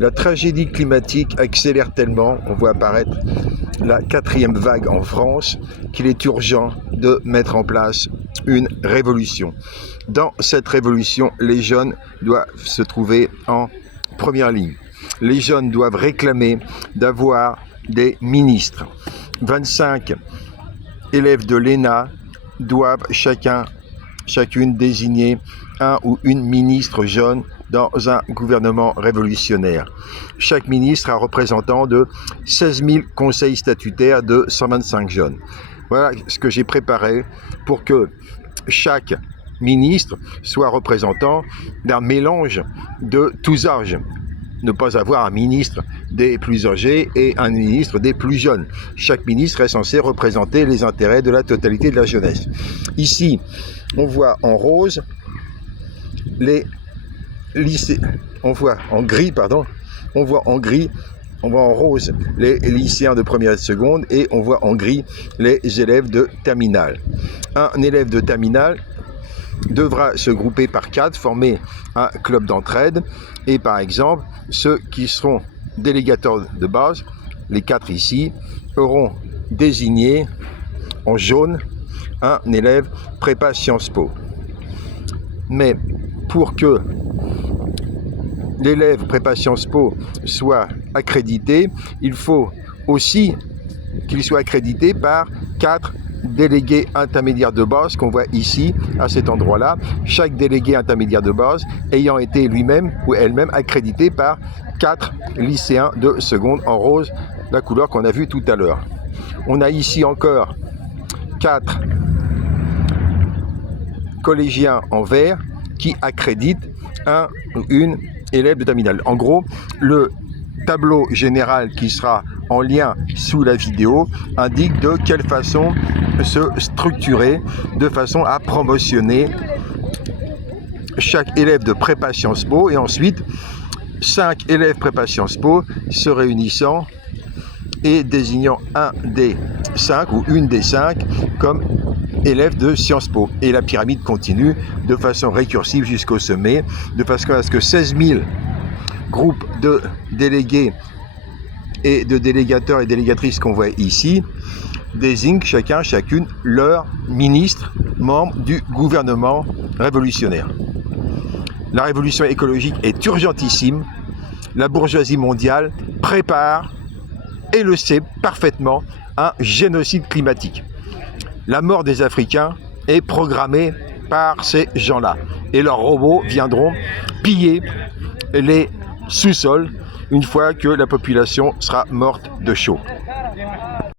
La tragédie climatique accélère tellement, on voit apparaître la 4e vague en France, qu'il est urgent de mettre en place une révolution. Dans cette révolution, les jeunes doivent se trouver en première ligne. Les jeunes doivent réclamer d'avoir des ministres. 25 élèves de l'ENA doivent chacune désigner un ou une ministre jeune dans un gouvernement révolutionnaire. Chaque ministre a représentant de 16 000 conseils statutaires de 125 jeunes. Voilà ce que j'ai préparé pour que chaque ministre soit représentant d'un mélange de tous âges. Ne pas avoir un ministre des plus âgés et un ministre des plus jeunes. Chaque ministre est censé représenter les intérêts de la totalité de la jeunesse. Ici, on voit en rose les lycées, on voit en rose les lycéens de première et de seconde et on voit en gris les élèves de terminale. Un élève de terminale devra se grouper par 4, former un club d'entraide et par exemple ceux qui seront délégateurs de base, les 4 ici, auront désigné en jaune un élève prépa Sciences Po. Mais pour que l'élève prépa Sciences Po soit accrédité, il faut aussi qu'il soit accrédité par 4 délégués intermédiaires de base qu'on voit ici, à cet endroit-là, chaque délégué intermédiaire de base ayant été lui-même ou elle-même accrédité par 4 lycéens de seconde en rose, la couleur qu'on a vue tout à l'heure. On a ici encore 4 collégiens en vert qui accréditent un ou une élève de terminale. En gros, le tableau général qui sera en lien sous la vidéo indique de quelle façon se structurer de façon à promotionner chaque élève de prépa Sciences Po et ensuite 5 élèves prépa Sciences Po se réunissant et désignant un des 5 ou une des 5 comme élèves de Sciences Po. Et la pyramide continue de façon récursive jusqu'au sommet, de façon à ce que 16 000 groupes de délégués et de délégateurs et délégatrices qu'on voit ici désignent chacune leur ministre, membre du gouvernement révolutionnaire. La révolution écologique est urgentissime. La bourgeoisie mondiale prépare et le sait parfaitement un génocide climatique. La mort des Africains est programmée par ces gens-là et leurs robots viendront piller les sous-sols une fois que la population sera morte de chaud.